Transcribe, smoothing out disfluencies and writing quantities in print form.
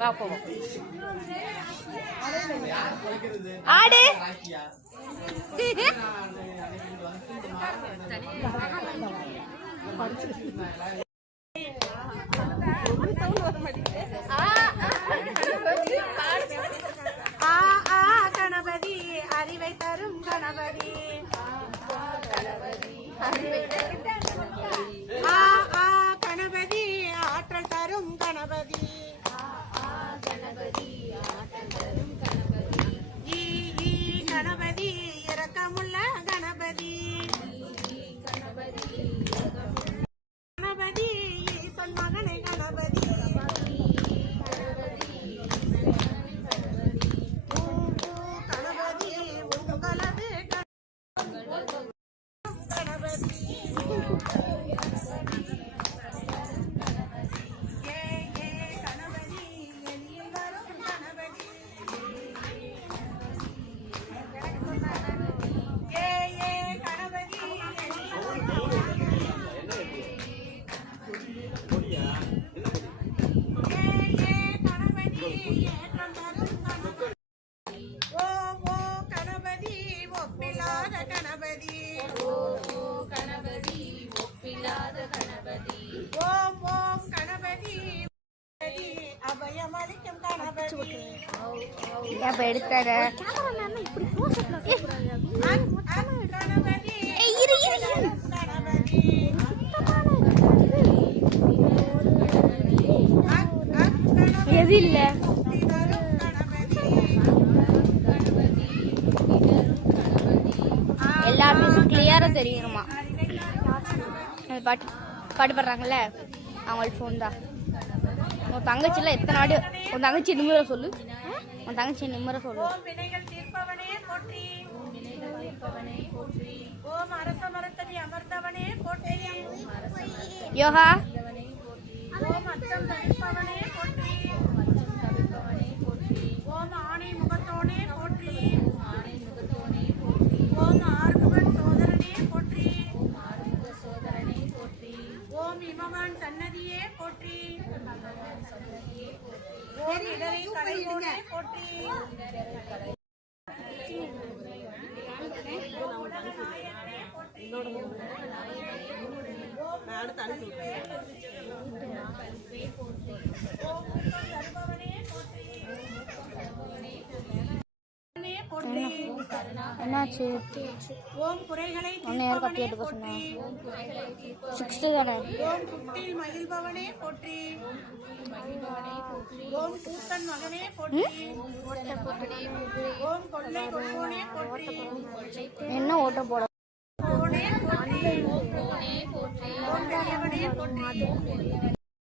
வா போவோம். ஆடு கணபதி அறிவை தரும் கணபதி கணபதி ஆற்றல் தரும் கணபதி கணபதி இரக்கமுள்ள கணபதி கணபதி ஈசன் மகனை கணபதி கணபதி உங்களது கணபதி எடுத்தார எது இல்ல எல்லாருமே கிளியரா தெரியுமா? பாட்டு பாட்டு பாடுறாங்கல்ல அவங்களுக்கு ஃபோன் தான். உன் தங்கச்சில எத்தனை வாடி உன் தங்கச்சி நிம்மற சொல்லு. உன் தங்கச்சி நிம்மற சொல்லு. யோகா சன்னதியே போற்றி. ஓம் இடரை கடையோனே போற்றி. என்னாச்சு? ஓம் குறைகளை கட்டி எடுக்க சொன்னேன். 60 தானே? ஓம் குட்டில் மகிழ்பவனே போற்றி. ஓம் கூத்தன் மகனே போற்றி. ஓம் கொள்ளை கொள்வோனே போற்றி. என்ன ஓட்ட போட ஓம் பெரியவனே போற்றி.